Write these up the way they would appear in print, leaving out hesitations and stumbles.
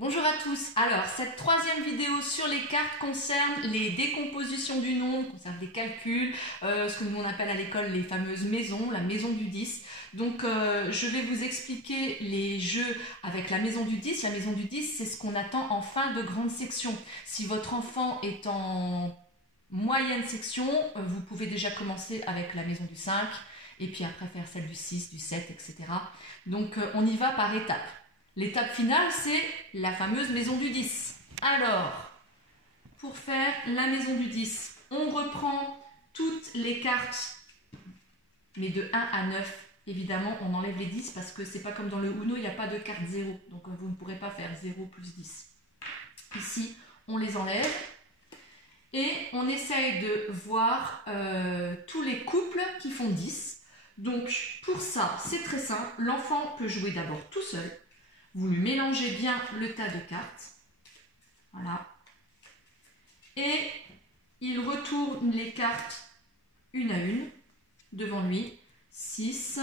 Bonjour à tous. Alors, cette troisième vidéo sur les cartes concerne les décompositions du nombre, concerne des calculs, ce que nous on appelle à l'école les fameuses maisons, la maison du 10. Donc, je vais vous expliquer les jeux avec la maison du 10. La maison du 10, c'est ce qu'on attend en fin de grande section. Si votre enfant est en moyenne section, vous pouvez déjà commencer avec la maison du 5 et puis après faire celle du 6, du 7, etc. Donc, on y va par étapes. L'étape finale, c'est la fameuse maison du 10. Alors, pour faire la maison du 10, on reprend toutes les cartes, mais de 1 à 9. Évidemment, on enlève les 10 parce que c'est pas comme dans le Uno, il n'y a pas de carte 0. Donc, vous ne pourrez pas faire 0 plus 10. Ici, on les enlève et on essaye de voir tous les couples qui font 10. Donc, pour ça, c'est très simple. L'enfant peut jouer d'abord tout seul. Vous lui mélangez bien le tas de cartes. Voilà. Et il retourne les cartes une à une devant lui. 6,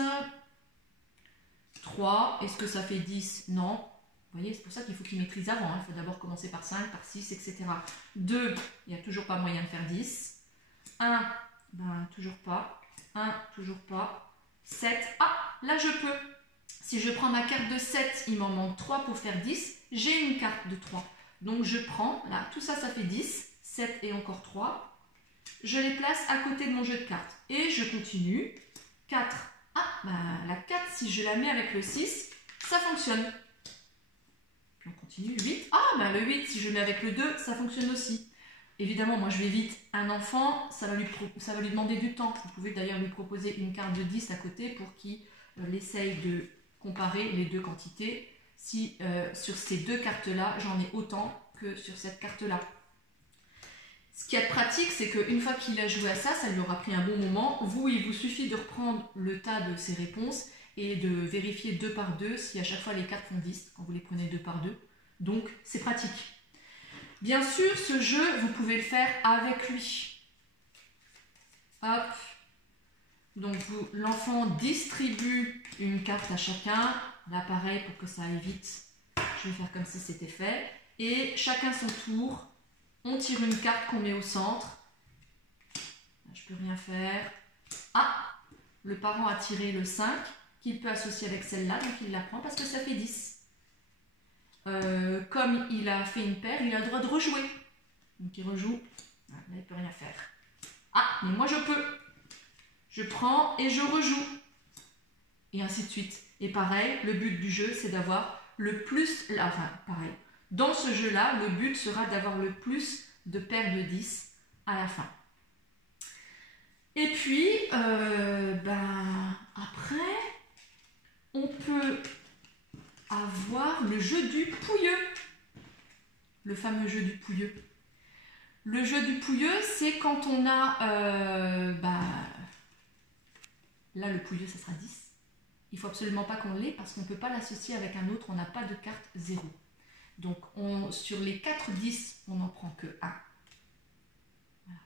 3. Est-ce que ça fait 10? Non. Vous voyez, c'est pour ça qu'il faut qu'il maîtrise avant. Il faut d'abord commencer par 5, par 6, etc. 2, il n'y a toujours pas moyen de faire 10. 1, ben toujours pas. 1, toujours pas. 7, ah, là je peux. Si je prends ma carte de 7, il m'en manque 3 pour faire 10. J'ai une carte de 3. Donc je prends, là, tout ça, ça fait 10. 7 et encore 3. Je les place à côté de mon jeu de cartes. Et je continue. 4. Ah, bah, la 4, si je la mets avec le 6, ça fonctionne. Puis on continue. 8. Ah, bah, le 8, si je le mets avec le 2, ça fonctionne aussi. Évidemment, moi je vais vite. Un enfant, ça va lui demander du temps. Vous pouvez d'ailleurs lui proposer une carte de 10 à côté pour qu'il essaye de comparer les deux quantités, si sur ces deux cartes-là, j'en ai autant que sur cette carte-là. Ce qui est pratique, c'est qu'une fois qu'il a joué à ça, ça lui aura pris un bon moment. Vous, il vous suffit de reprendre le tas de ses réponses et de vérifier 2 par 2 si à chaque fois les cartes font 10, quand vous les prenez 2 par 2. Donc, c'est pratique. Bien sûr, ce jeu, vous pouvez le faire avec lui. Hop. Donc, l'enfant distribue une carte à chacun. Là, pareil, pour que ça aille vite, je vais faire comme si c'était fait. Et chacun son tour, on tire une carte qu'on met au centre. Là, je peux rien faire. Ah, le parent a tiré le 5, qu'il peut associer avec celle-là, donc il la prend parce que ça fait 10. Comme il a fait une paire, il a le droit de rejouer. Donc, il rejoue. Là, il ne peut rien faire. Ah, mais moi, je peux. Je prends et je rejoue. Et ainsi de suite. Et pareil, le but du jeu, c'est d'avoir le plus... Enfin, pareil. Dans ce jeu-là, le but sera d'avoir le plus de paires de 10 à la fin. Et puis, après, on peut avoir le jeu du pouilleux. Le fameux jeu du pouilleux. Le jeu du pouilleux, c'est quand on a... là, le pouilleux, ça sera 10. Il ne faut absolument pas qu'on l'ait parce qu'on ne peut pas l'associer avec un autre. On n'a pas de carte 0. Donc, sur les 4 10, on n'en prend que 1. Voilà.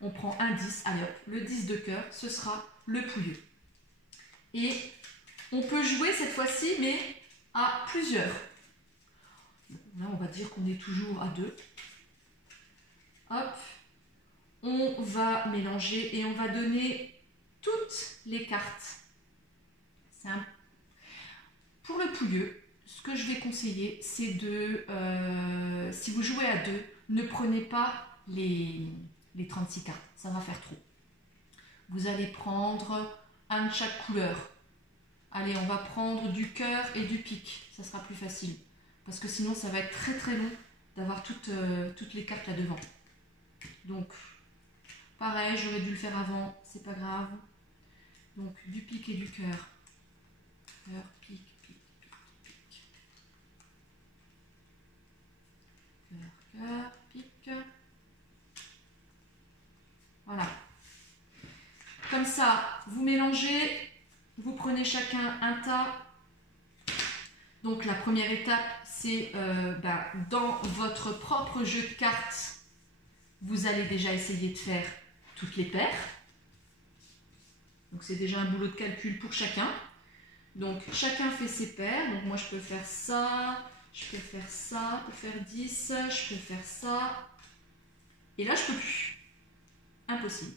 On prend un 10. Allez hop, le 10 de cœur, ce sera le pouilleux. Et on peut jouer cette fois-ci, mais à plusieurs. Là, on va dire qu'on est toujours à 2. Hop. On va mélanger et on va donner toutes les cartes. Pour le pouilleux, ce que je vais conseiller, c'est de, si vous jouez à 2, ne prenez pas les 36 cartes, ça va faire trop. Vous allez prendre un de chaque couleur. Allez, on va prendre du cœur et du pique, ça sera plus facile. Parce que sinon, ça va être très très long d'avoir toutes les cartes là devant. Donc, pareil, j'aurais dû le faire avant, c'est pas grave. Donc, du pique et du cœur. Cœur, pique, pique, pique, pique. Cœur, cœur, pique. Voilà. Comme ça, vous mélangez, vous prenez chacun un tas. Donc la première étape, c'est dans votre propre jeu de cartes, vous allez déjà essayer de faire toutes les paires. Donc c'est déjà un boulot de calcul pour chacun. Donc chacun fait ses paires. Donc moi je peux faire ça, je peux faire ça pour faire 10, je peux faire ça. Et là, je peux plus. Impossible.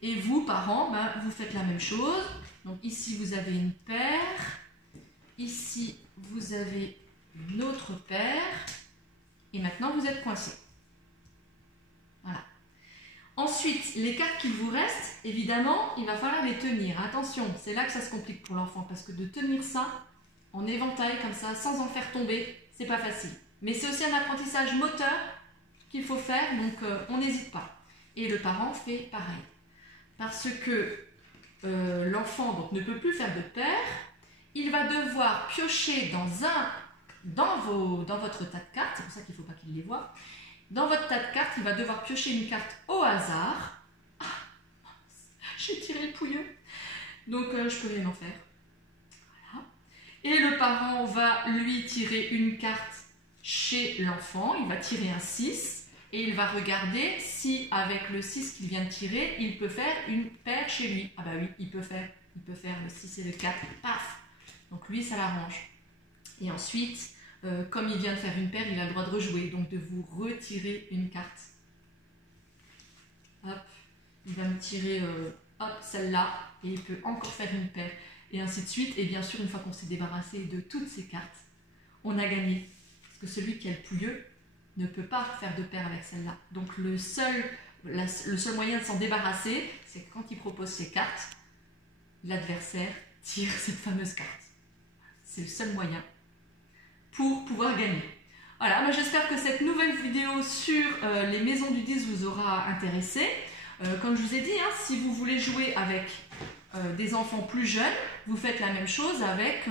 Et vous, parents, ben, vous faites la même chose. Donc ici, vous avez une paire. Ici, vous avez une autre paire. Et maintenant, vous êtes coincé. Voilà. Ensuite, les cartes qu'il vous reste, évidemment, il va falloir les tenir. Attention, c'est là que ça se complique pour l'enfant. Parce que de tenir ça en éventail, comme ça, sans en faire tomber, c'est pas facile. Mais c'est aussi un apprentissage moteur qu'il faut faire. Donc, on n'hésite pas. Et le parent fait pareil. Parce que l'enfant donc, ne peut plus faire de paire. Il va devoir piocher dans votre tas de cartes. C'est pour ça qu'il ne faut pas qu'il les voie. Dans votre tas de cartes, il va devoir piocher une carte au hasard. Ah, j'ai tiré le pouilleux. Donc, je peux rien en faire. Voilà. Et le parent va lui tirer une carte chez l'enfant. Il va tirer un 6. Et il va regarder si, avec le 6 qu'il vient de tirer, il peut faire une paire chez lui. Ah bah oui, il peut faire le 6 et le 4. Paf! Donc lui, ça l'arrange. Et ensuite, comme il vient de faire une paire, il a le droit de rejouer. Donc de vous retirer une carte. Hop, il va me tirer celle-là. Et il peut encore faire une paire. Et ainsi de suite. Et bien sûr, une fois qu'on s'est débarrassé de toutes ces cartes, on a gagné. Parce que celui qui a le pouilleux ne peut pas faire de paire avec celle-là. Donc le seul moyen de s'en débarrasser, c'est que quand il propose ses cartes, l'adversaire tire cette fameuse carte. C'est le seul moyen pour pouvoir gagner. Voilà, moi j'espère que cette nouvelle vidéo sur les maisons du 10 vous aura intéressé. Comme je vous ai dit, hein, si vous voulez jouer avec des enfants plus jeunes, vous faites la même chose avec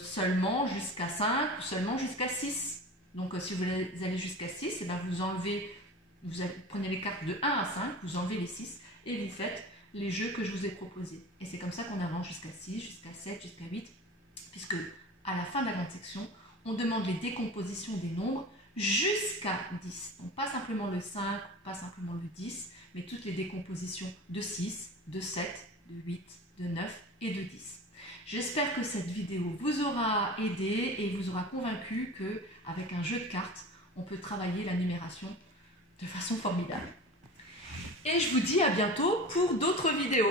seulement jusqu'à 5 ou seulement jusqu'à 6. Donc, si vous allez jusqu'à 6, eh ben, vous prenez les cartes de 1 à 5, vous enlevez les 6 et vous faites les jeux que je vous ai proposés. Et c'est comme ça qu'on avance jusqu'à 6, jusqu'à 7, jusqu'à 8, puisque à la fin de la grande section, on demande les décompositions des nombres jusqu'à 10. Donc, pas simplement le 5, pas simplement le 10, mais toutes les décompositions de 6, de 7, de 8, de 9 et de 10. J'espère que cette vidéo vous aura aidé et vous aura convaincu qu'avec un jeu de cartes, on peut travailler la numération de façon formidable. Et je vous dis à bientôt pour d'autres vidéos.